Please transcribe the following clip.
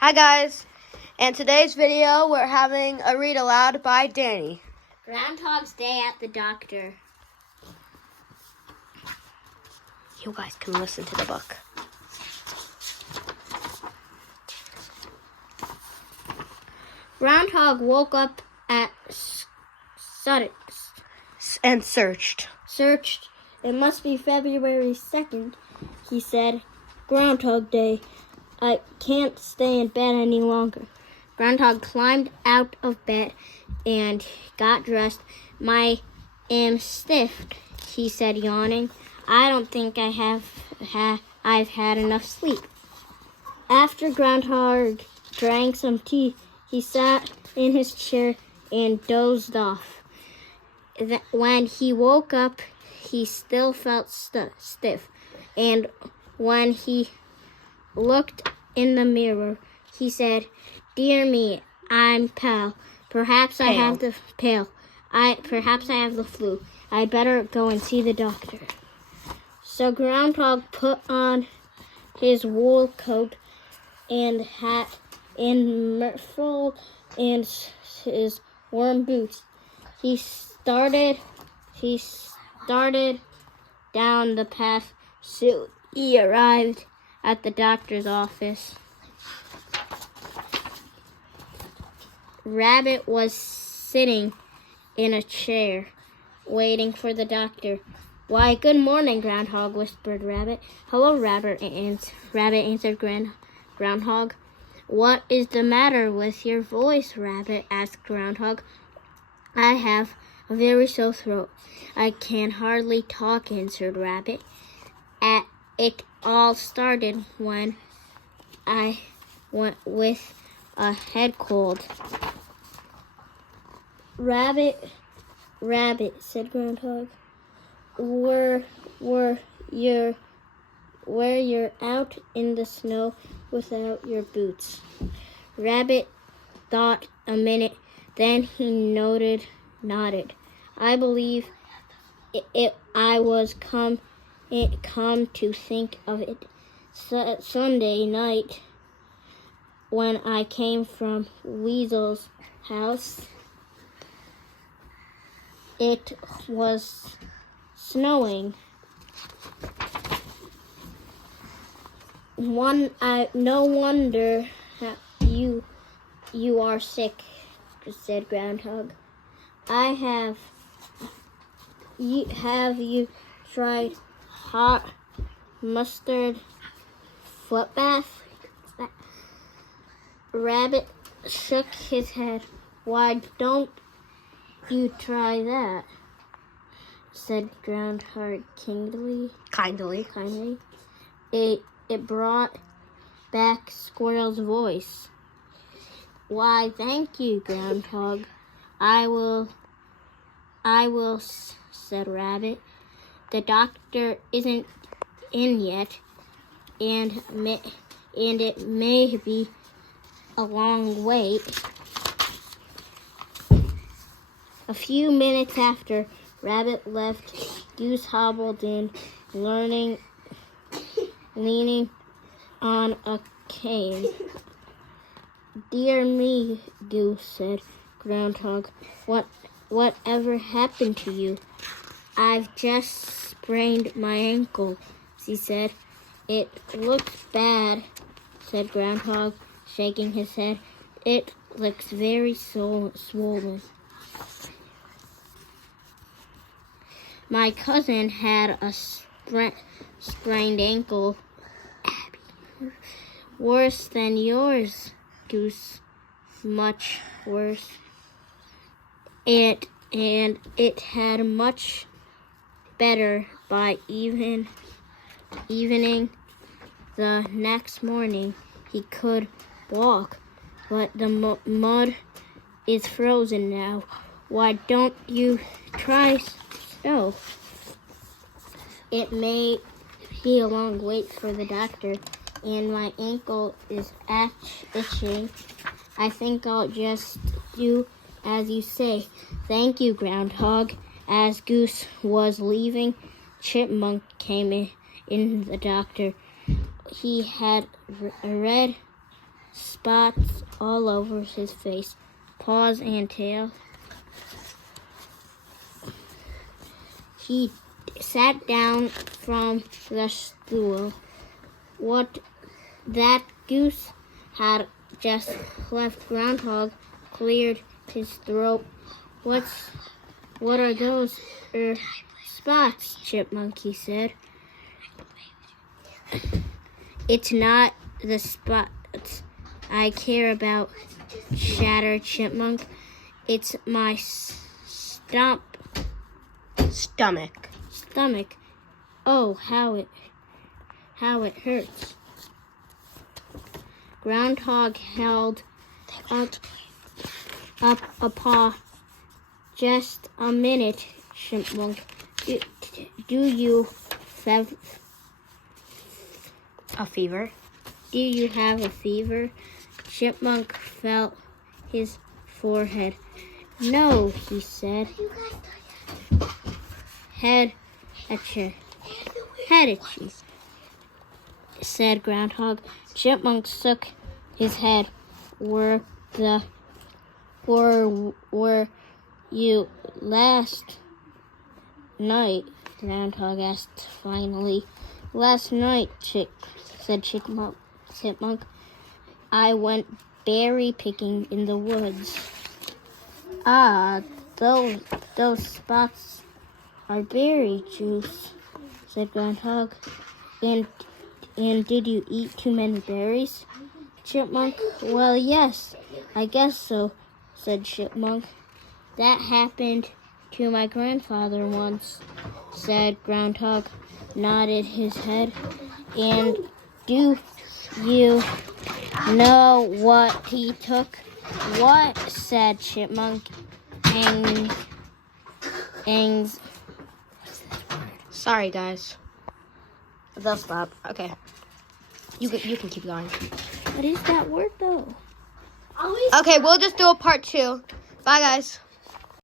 Hi guys, in today's video we're having a read aloud by Danny. Groundhog's Day at the doctor. You guys can listen to the book. Groundhog woke up at Sudden And searched. It must be February 2nd, he said. Groundhog Day. I can't stay in bed any longer. Groundhog climbed out of bed and got dressed. Am stiff, he said, yawning. I don't think I've had enough sleep. After Groundhog drank some tea, he sat in his chair and dozed off. When he woke up, he still felt stiff, and when he looked in the mirror, he said, "Dear me, I'm pale. Perhaps I have the flu. I'd better go and see the doctor." So Groundhog put on his wool coat and hat and muffled and his warm boots. He started down the path. So he arrived at the doctor's office. Rabbit was sitting in a chair, waiting for the doctor. "Why, good morning, Groundhog," whispered Rabbit. "Hello, Rabbit answered Groundhog. "What is the matter with your voice, Rabbit?" asked Groundhog. "I have a very sore throat. I can hardly talk," answered Rabbit. It all started when I went with a head cold." Rabbit, said Groundhog, where you're out in the snow without your boots." Rabbit thought a minute, then he nodded. "I believe I was come to think of it, Sunday night when I came from Weasel's house, it was snowing. No wonder you are sick," said Groundhog. Have you tried hot mustard foot bath?" Rabbit shook his head. "Why don't you try that?" said Groundhog kindly. It brought back Squirrel's voice. "Why, thank you, Groundhog. I will, said Rabbit. "The doctor isn't in yet, and it may be a long wait." A few minutes after Rabbit left, Goose hobbled in, leaning on a cane. "Dear me, Goose," said Groundhog. Whatever happened to you?" "I've just sprained my ankle," she said. "It looks bad," said Groundhog, shaking his head. "It looks very swollen. My cousin had a sprained ankle, worse than yours, Goose, much worse. And it had much better by evening. The next morning he could walk, but the mud is frozen now. Why don't you try snow? It may be a long wait for the doctor, and my ankle is itching. I think I'll just do as you say. Thank you, Groundhog." As Goose was leaving, Chipmunk came in the doctor. He had read spots all over his face, paws and tail. He sat down from the stool. What that goose had just left Groundhog cleared his throat. What are those spots, Chipmunk, he said. It's not the spots I care about, chattered Chipmunk. It's my stomach. Oh, how it hurts. Groundhog held up a paw. Just a minute, Chipmunk. Do you have A fever? Do you have a fever? Chipmunk felt his forehead. No, he said. Head itchy, said Groundhog. Chipmunk shook his head. Were you last night? Groundhog asked finally. Last night, said Chipmunk. I went berry picking in the woods. Ah, those spots are berry juice, said Groundhog. And did you eat too many berries? Chipmunk, well, yes, I guess so, said Chipmunk. That happened to my grandfather once, said Groundhog, nodded his head. And do you know what he took? What? Said Chipmunk. Sorry, guys. They'll stop. Okay. You can keep going. What is that word, though? Okay, we'll just do a part 2. Bye, guys.